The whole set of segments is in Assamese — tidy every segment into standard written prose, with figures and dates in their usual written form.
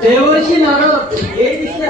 देवर्षी नारद हे दिसले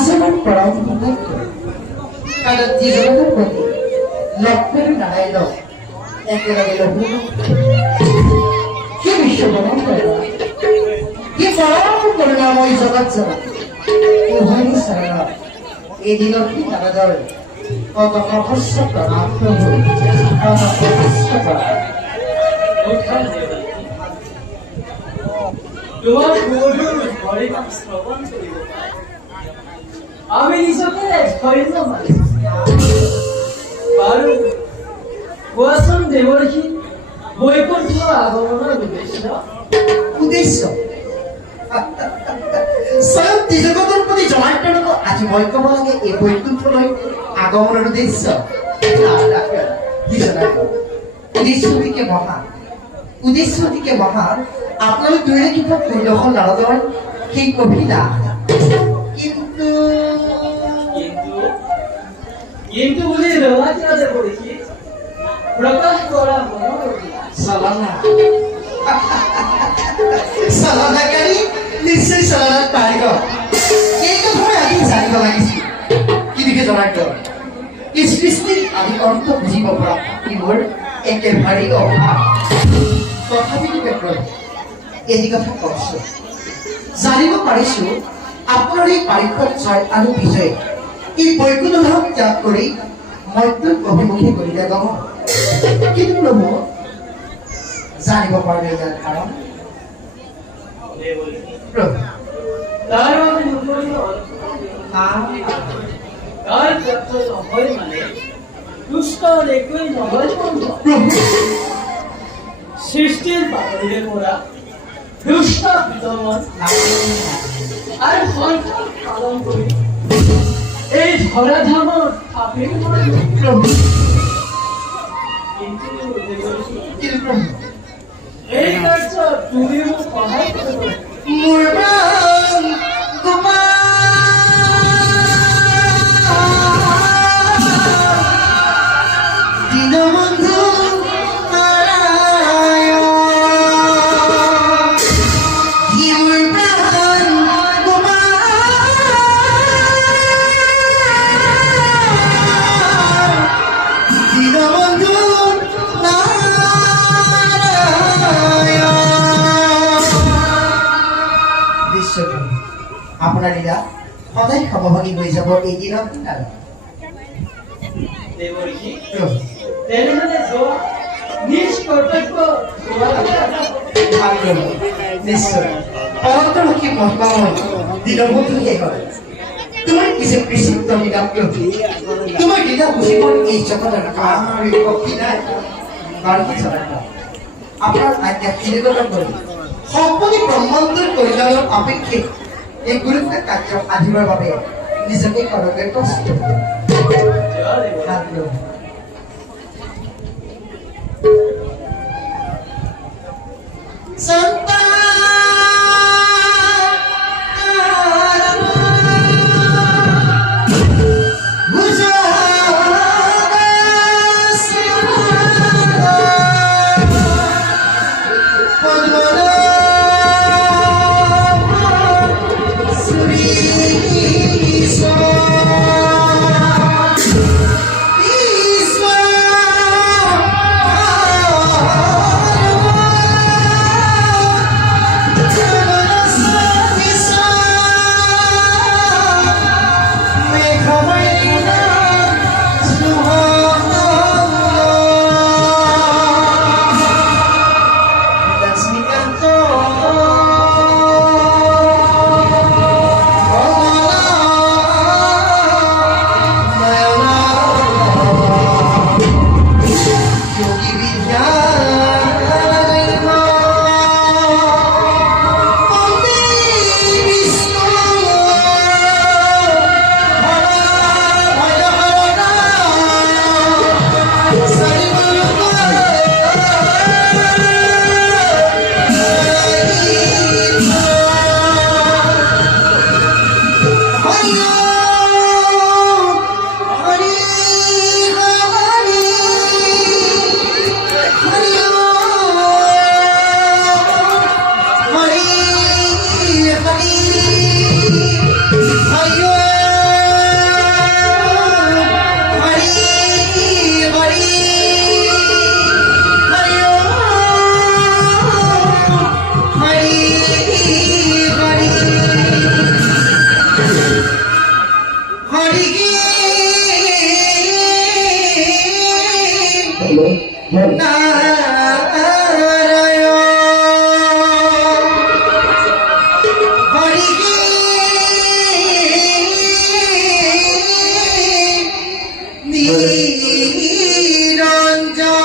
আশ্রমের পরম সৌভাগ্য কারণ জীবনের প্রতি লক্ষ্যের নারায়ণ একেবারে কি বিশ্ববরণ করে কি পরম করুণাময় জগৎ জগৎ উভয়ই সারা এই দিনটি নারাদর কত প্রহস্য প্রণাম প্রভু কত প্রহস্য প্রণাম তোমার গরুর ঘরে শ্রবণ করিব আমি নিজকে ধৈর্য মানি বাৰু কোৱাচোন দেৱৰ্ষি বৈকুণ্ঠ আগমনৰ উদ্দেশ্য স্বয়ং ত্ৰিজগতৰ প্ৰতি জনাৰ্দনক আজি মই ক'ব লাগে এই বৈকুণ্ঠলৈ আগমনৰ উদ্দেশ্য উদ্দেশ্যটিকে মহান উদ্দেশ্যটিকে মহান আপোনালোক দুয়োৰে কিবা পৰিদৰ্শন নাৰদৰ সেই কবিতা কিন্তু কিন্তু বুলি ৰমাচিৰাজে পঢ়িছি প্ৰকাশ কৰা মনৰ চালনা চালনাকাৰী নিশ্চয় চলাত পাৰিব এই কথাই আজি জানিব লাগিছিল কি দিকে জনাই দিয়ক এই সৃষ্টিৰ আদি অন্ত বুজিব পৰা মোৰ একেবাৰে অভাৱ তথাপিতো কেৱল এই কথা কওকচোন জানিব পাৰিছো আপোনাৰ এই পাৰিপত্ৰয় আৰু বিজয় এই বৈকুণ্ঠধাম ত্যাগ কৰি মৃত্যুৰ অভিমুখী কৰিলে গম কিন্তু প্ৰভু জানিব পাৰিলে ইয়াৰ কাৰণ প্ৰভু তাৰ বাবে নকৰিলে তাৰ ক্ষেত্ৰ নহয় মানে দুষ্টৰ একোৱেই নহয় বন্ধু প্ৰভু সৃষ্টিৰ বাতৰিৰে পৰা দুষ্ট বিদমন আৰু সন্তান পালন কৰি এই ধৰাধামৰ থাপিৰ প্ৰভু কিন্তু কিন্তু প্ৰভু এই কাৰ্য তুমি মোক সহায় কৰিব মোৰ প্ৰাণ গোপাল দীনবন্ধু নাৰায়ণ মোৰ প্ৰাণ গোপাল দীনবন্ধু আপোনাৰ দিদা সদায় সমভাগী হৈ যাব এই দিনত দেৱৰ্ষি তেনেহলে যোৱা নিজ কৰ্তব্য নিশ্চয় পৰন্তমুখী মহিমাময় দীনবন্ধু শেষৰ তোমাৰ কিছু বিচিত্ৰ দিনা তোমাৰ দিনা বুজিবৰ এই জগতৰ আমাৰ শক্তি নাই বাৰ্ষিক চলাটা আপোনাৰ আধ্যাত্মিকতা কৰি সম্পূৰ্ণ ব্ৰহ্মাণ্ডৰ কল্যাণৰ আপেক্ষিক এই গুৰুত্ব কাৰ্য আদিবৰ বাবে নিজকে কৰকে প্ৰস্তুত নিৰঞ্জন